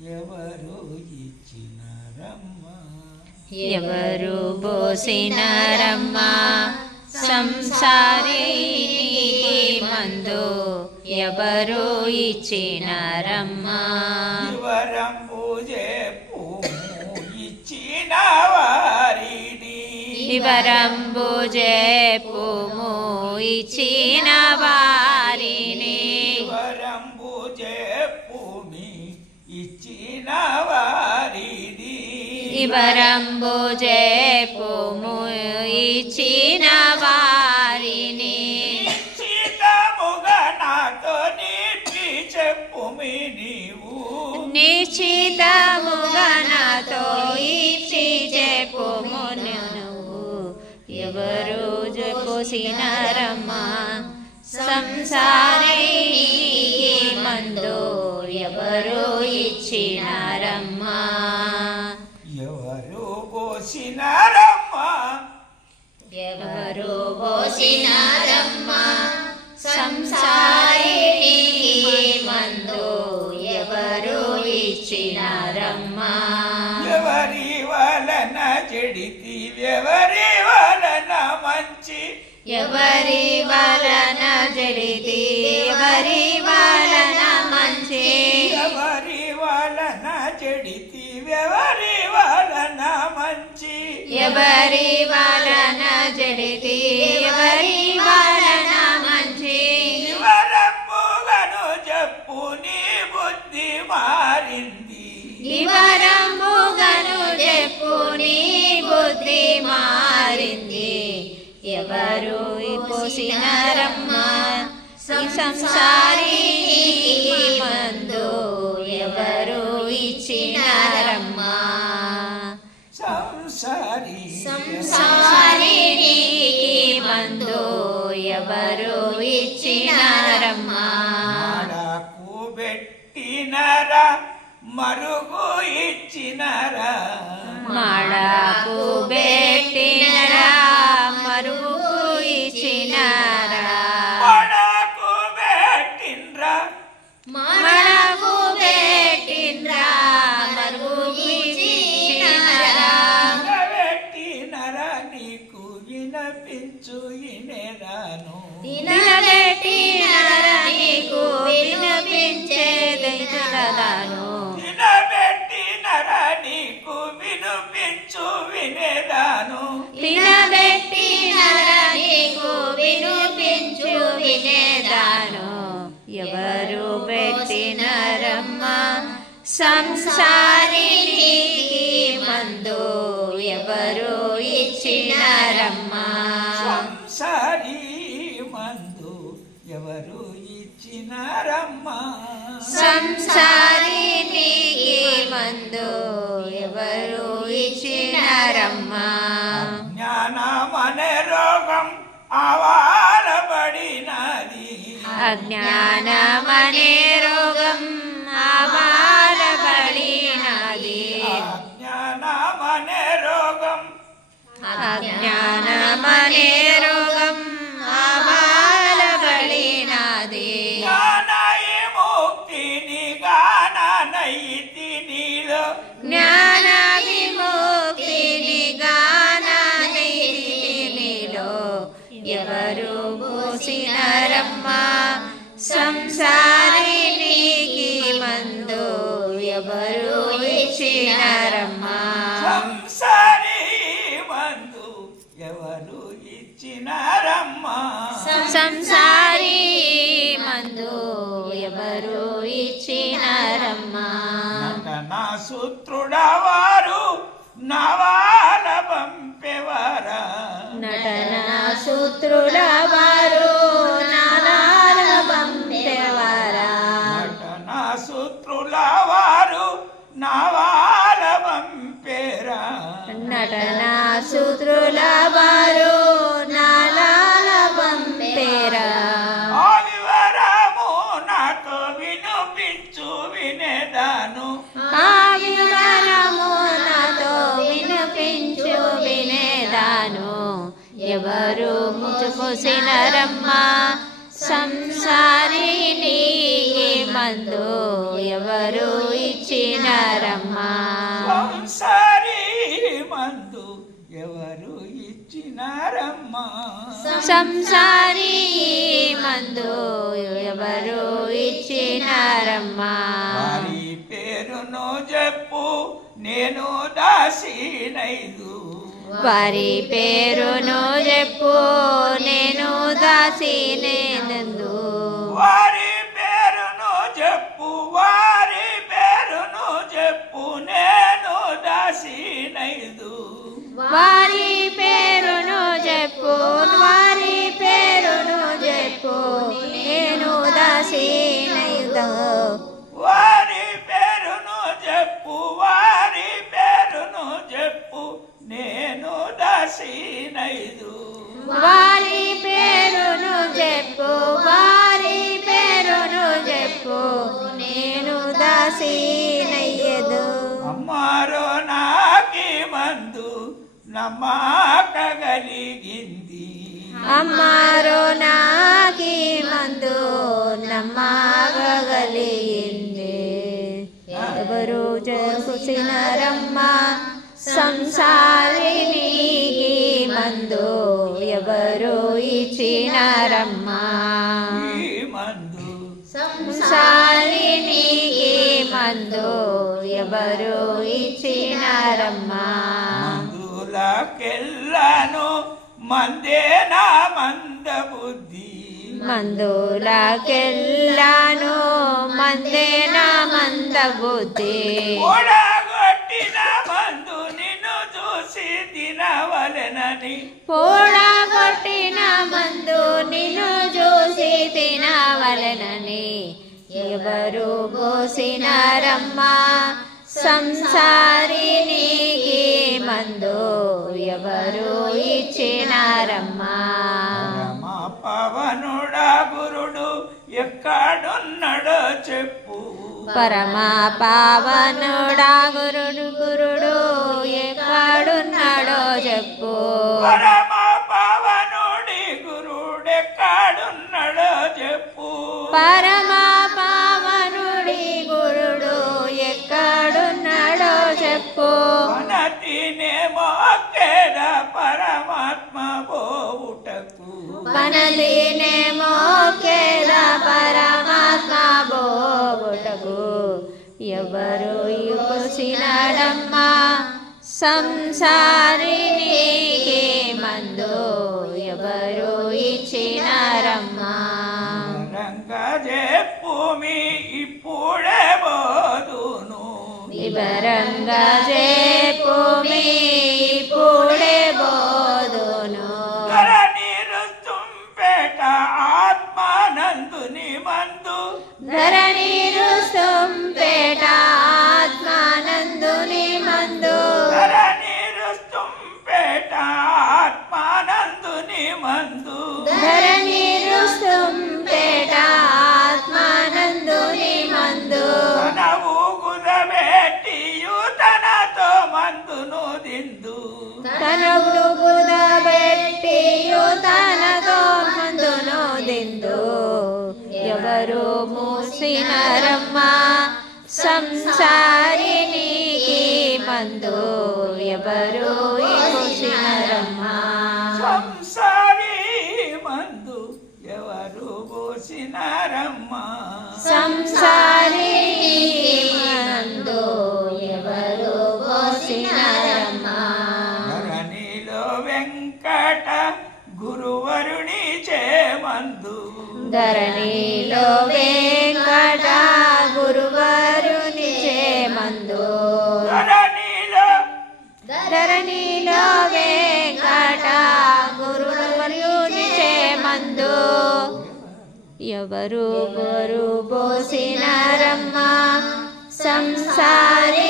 ఎవరు ఇచ్చినారమ్మా ఎవరు పోసినారమ్మా సంసారికి మందు ఎవరు ఇచ్చినారమ్మా వివరంబు చెప్పుము ఇచ్చిన వారిని వివరంబు చెప్పుము ఇచ్చిన వారిని వివరంబు చెప్పుమి ఇచ్చిన వారిని వివరంబు చెప్పుము ఇచ్చిన వారిని నిశ్చితముగా నాతో నీటి చెప్పుమి నీవు నిశ్చితముగా నాతో ఇచ్చి చెప్పుము నువ్వు ఎవరు పోసినారమ్మా సంసారికి మందు ఎవరు ఇచ్చినారమ్మా ఎవరు పోసినారమ్మా ఎవరు పోసినారమ్మా సంసారికి మందు ఎవరు ఇచ్చినారమ్మా ఎవరి వలన చెడితి ఎవరి వలన మంచి ఎవరి వలన జడితి ఎవరి వలన మంచి ఎవరి వలన చెడితి ఎవరి వలన మంచి ఎవరి వలన జడితి ఎవరి వలన మంచి వివరంబుగను చెప్పు నీ బుద్ధి మారింది వివరంబుగను చెప్పు నీ బుద్ధి మారింది ఎవరు పోసినారమ్మా సంసారికి మందు ఎవరు ఇచ్చినారమ్మా సంసారికి మందు ఎవరు ఇచ్చినారమ్మా మాడకు పెట్టినరా మరుగు ఇచ్చినరా మాడకు పెట్టినరా మరుగు ఇచ్చినారా మాడకు పెట్టినరా మడకు పెట్టినరా మరుగు ఇచ్చినారా పెట్టినరా నీకు వినపించు ఇనేరాను వినబెట్టినరా నీకు వినిపించేదైనదాను వినబెట్టినరా నీకు వినిపించు వినేదాను వినబెట్టినరా నీకు వినిపించు వినేదాను ఎవరు పెట్టినరమ్మా సంసారికి మందు ఎవరు ఇచ్చినారమ్మా సంసారి మందు ఎవరు ఇచ్చినారమ్మా సంసారికి మందు ఎవరు ఇచ్చినారమ్మా జ్ఞానమనే రోగం ఆవారబడినది అజ్ఞానమనే రోగం ఆవారబడినది అజ్ఞానమనే రోగం అజ్ఞానమనే రోగం ఆవారబడినది జ్ఞానయి ముక్తిని గాననయితి నీలో జ్ఞాన విముక్తిని గాననీలో ఎవరు పోసినారమ్మా సంసారికి మందు ఎవరు ఇచ్చినారమ్మా సంసారి మందు ఎవరు ఇచ్చినారమ్మా సంసారి మందు ఎవరు ఇచ్చినారమ్మా నటనా సూత్రుడవారు నవాల పంపెవరా నటన సూత్రుల వారు నానాల పంపేవారా నటనా సూత్రుల వారు నవాల పంపేరా నటన సూత్రుల వారు నాలాల పంపేరా ఆ వివరము నాతో వినిపించు వినేదాను ఆ వివరము నాతో వినిపించు వినేదాను ఎవరు ముచ్చుపోసినారమ్మా సంసారిని మందు ఎవరు ఇచ్చిన సంసారి మందు ఎవరు ఇచ్చినారమ్మా వారి పేరును చెప్పు నేను దాసినైదు వారి పేరును చెప్పు నేను దాసినేనందు వారి పేరును చెప్పు వారి పేరును చెప్పు నేను దాసినైదు వారి పేరును చెప్పు వారి పేరును చెప్పు నేను దాసినైదు వారి పేరును చెప్పు వారి పేరును చెప్పు నేను దాసినైదు వారి పేరును చెప్పు వారి పేరును చెప్పు నేను దాసినయ్యదు అమ్మారో నాకి మందు నమ్మకగలిగింది అమ్మారో నాకి మందు నమ్మగలిగింది ఎవరు చూసినారమ్మా సంసారినికి మందు ఎవరు ఇచ్చినారమ్మా ఈ మందు సంసారినికి మందు ఎవరు ఇచ్చినారమ్మా మందులకెళ్ళను మందే నా మంద బుద్ధి మందులకెళ్ళాను మందే నా మంద బుద్ధి ఓడగొట్టిన మందు నిన్ను చూసి తినవలెనని పోడగొట్టిన మందు నిన్ను చూసి తినవలెనని ఎవరు పోసినారమ్మా సంసారినికి మందు ఎవరు ఇచ్చినారమ్మా పరమ పవనుడా గురుడు ఎక్కడున్నాడో చెప్పు పరమ పావనుడా గురుడు ఎక్కడున్నాడో చెప్పు పరమ పవనుడి గురుడెక్కడున్నాడో చెప్పు పరమ పావనుడి గురుడు ఎక్కడున్నాడో చెప్పు మనతినే మొక్కేద పరమాత్మ పోవుటకు పనదినే మోకేద పరమాత్మ బోగుటకు ఎవరు ఇచ్చినాడమ్మా సంసారినికి మందు ఎవరు ఇచ్చినారమ్మా రంగా చెప్పు మీ ఇప్పుడే బోదును వివరంగా చెప్పు మీ ఇప్పుడే బోధును ధరణి రుస్తుంపేట ఆత్మానందుని మందు ధరణి రుస్తుంపేట ఆత్మానందుని మందు ధరణి రుస్తుంపేట ఆత్మానందుని మందు ధరణి రుస్తుంపేట ఆత్మానందుని మందు తన ఊగుదబెట్టియు తనతో మందును దిందు తనకు కుదబెట్టియు తనతో మందును దిందు ఎవరు మూసినారమ్మా సంసారినికి మందు ఎవరు మూసినారమ్మా సంసారి మందు ఎవరు పోసినారమ్మా సంసారినికి మందు ఎవరు పోసినారమ్మా ధరణిలో వెంకట గురువరుని చేమందు ధరణిలో వెంకట గురువరుని చేమందు ధరణిలో వెంకట గురువరుని చేమందు ఎవరు గురు పోసినారమ్మా సంసారి